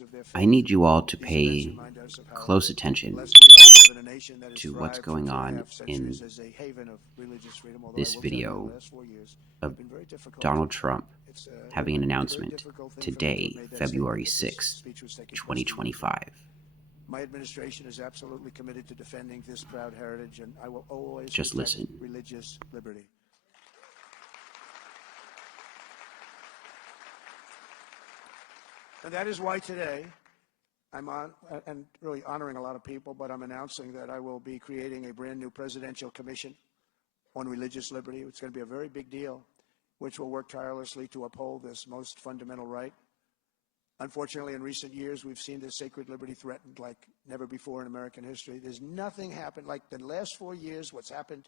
of their I faith. need you all to These events pay remind us of how close attention blessed we are to live in a nation that has to what's thrived for going two and a on half in centuries as a haven of religious freedom, although I this will tell you the video last 4 years of have been very difficult. Donald Trump having an It's a very announcement difficult thing for me to have today, made that February statement that this 6th, speech was taking place 2 years ago. 2025. My administration is absolutely committed to defending this proud heritage, and I will always Just protect listen. religious liberty. And that is why today I'm on and really honoring a lot of people, but I'm announcing that I will be creating a brand new presidential commission on religious liberty. It's going to be a very big deal, which will work tirelessly to uphold this most fundamental right. Unfortunately, in recent years, we've seen this sacred liberty threatened like never before in American history. There's nothing happened like the last 4 years. What's happened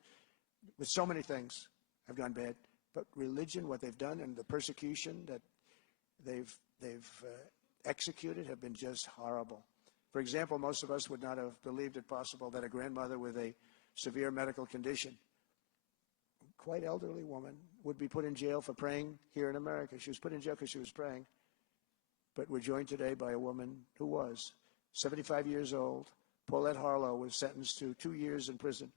with so many things have gone bad, but religion, what they've done, and the persecution that they've executed have been just horrible. For example, most of us would not have believed it possible that a grandmother with a severe medical condition, quite elderly woman, would be put in jail for praying here in America. She was put in jail because she was praying. But we're joined today by a woman who was 75 years old. Paulette Harlow was sentenced to 2 years in prison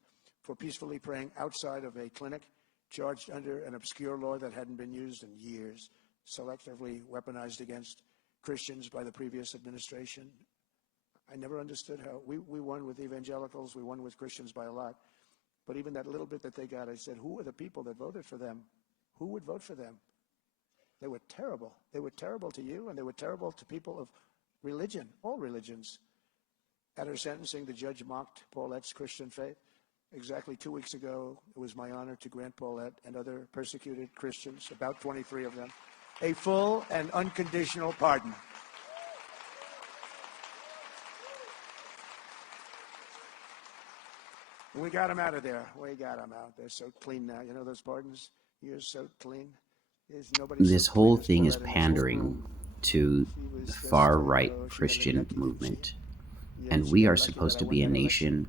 for peacefully praying outside of a clinic, charged under an obscure law that hadn't been used in years, selectively weaponized against Christians by the previous administration. I never understood how we won with evangelicals, we won with Christians by a lot. But even that little bit that they got, I said, who are the people that voted for them? Who would vote for them? They were terrible. They were terrible to you, and they were terrible to people of religion, all religions. At her sentencing, the judge mocked Paulette's Christian faith. Exactly 2 weeks ago, it was my honor to grant Paulette and other persecuted Christians, about 23 of them, a full and unconditional pardon. We got them out of there. We got them out. They're so clean now. You know those pardons? You're so clean. There's nobody so This clean whole as thing is Paulette in this whole pandering room. to She was the just, far right she had a Christian neck, didn't see it? movement. Yeah, And she we got are lucky that supposed I to won be a that election. nation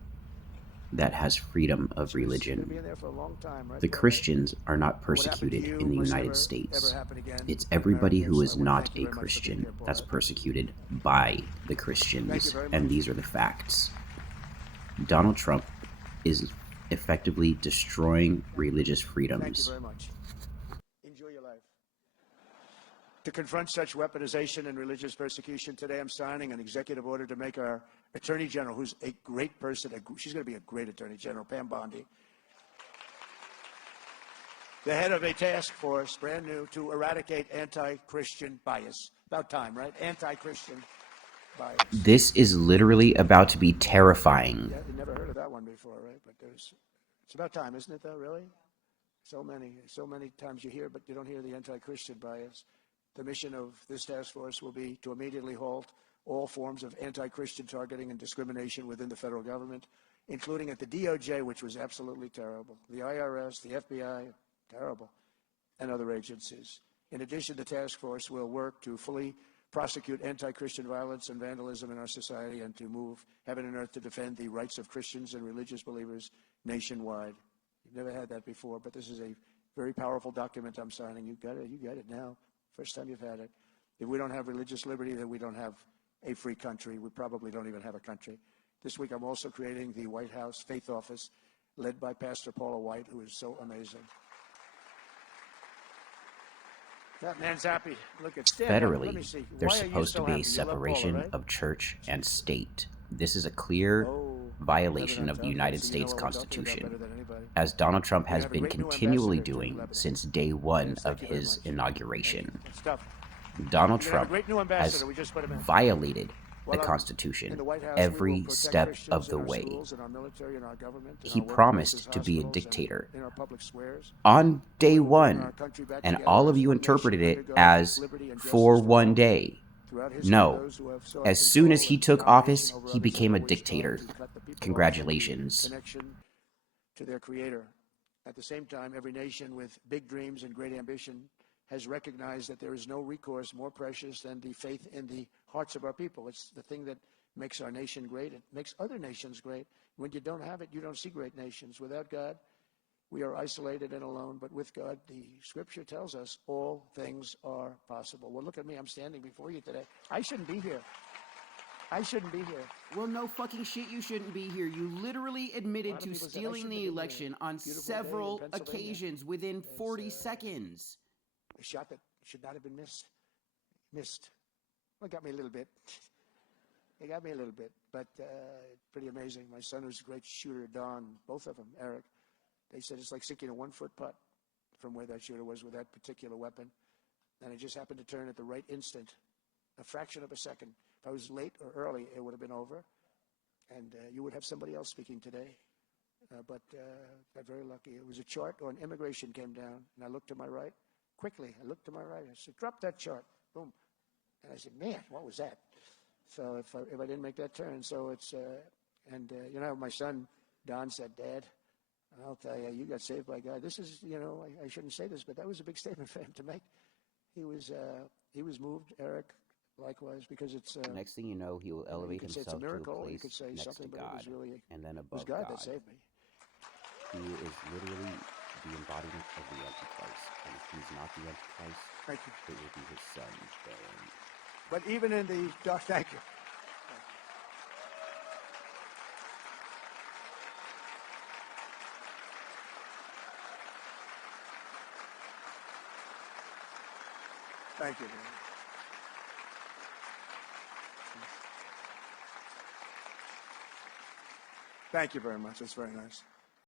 that has freedom of She was going to be religion. in there for a long time, right? The Paulette? Christians are not What happened to persecuted you in the must United never, States. ever happen again It's in everybody America. who So is I want to not thank you a very much for being Christian here, that's Paulette. persecuted by the Thank you Christians, very and much. these are the facts. Donald Trump is effectively destroying religious Thank you freedoms. very much. Enjoy your life. To confront such weaponization and religious persecution, today I'm signing an executive order to make our Attorney General, who's a great person, she's going to be a great Attorney General, Pam Bondi, the head of a task force, brand new, to eradicate anti-Christian bias. About time, right? Anti-Christian bias. This is literally about to be terrifying. Yeah, you never heard of that one before, right? But it's about time, isn't it, though, really? So many times you hear, but you don't hear the anti-Christian bias. The mission of this task force will be to immediately halt all forms of anti-Christian targeting and discrimination within the federal government, including at the DOJ, which was absolutely terrible, the IRS, the FBI, terrible, and other agencies. In addition, the task force will work to fully prosecute anti-Christian violence and vandalism in our society and to move heaven and earth to defend the rights of Christians and religious believers nationwide. You've never had that before, but this is a very powerful document I'm signing. You got it now. First time you've had it. If we don't have religious liberty, then we don't have a free country. We probably don't even have a country. This week, I'm also creating the White House Faith Office, led by Pastor Paula White, who is so amazing. That man's happy. Look, it's stand up. Let me Federally, see. there's Why are you supposed to so be a happy? You love Paula, separation right? of church and state. This is a clear violation of the United States Constitution, as Donald Trump has been continually doing since day one of his inauguration. Donald Trump has violated the Constitution every step of the way. He promised to be a dictator on day one, and all of you interpreted it as for one day. No, as soon as he took office, he became a dictator. Congratulations. To their creator. At the same time, every nation with big dreams and great ambition has recognized that there is no recourse more precious than the faith in the hearts of our people. It's the thing that makes our nation great. It makes other nations great. When you don't have it, you don't see great nations. Without God, we are isolated and alone, but with God, the scripture tells us all things are possible. Well, look at me. I'm standing before you today. I shouldn't be here. I shouldn't be here. Well, no fucking shit, you shouldn't be here. You literally admitted to stealing the election on several occasions within 40 seconds. A shot that should not have been missed. Well, it got me a little bit. It got me a little bit, but pretty amazing. My son, who's a great shooter, Don, both of them, Eric, they said it's like sinking a 1-foot putt from where that shooter was with that particular weapon. And it just happened to turn at the right instant, a fraction of a second. If I was late or early, it would have been over, and you would have somebody else speaking today. But got very lucky. It was a chart on immigration came down, and I looked to my right. Quickly, I looked to my right. I said, drop that chart. Boom. And I said, man, what was that? So if I didn't make that turn, so it's, you know, my son, Don, said, Dad, I'll tell you, you got saved by God. This is, you know, I shouldn't say this, but that was a big statement for him to make. He was moved, Eric, likewise, because it's... Next thing you know, he will elevate himself to a place you could say next something, to but God, it was really, and then above it was God that saved me. He is literally the embodiment of the Antichrist, and if he's not the Antichrist, Thank you. it will be his son, Baron. But even in the dark, thank you. Thank you, man. Thank you very much. That's very nice.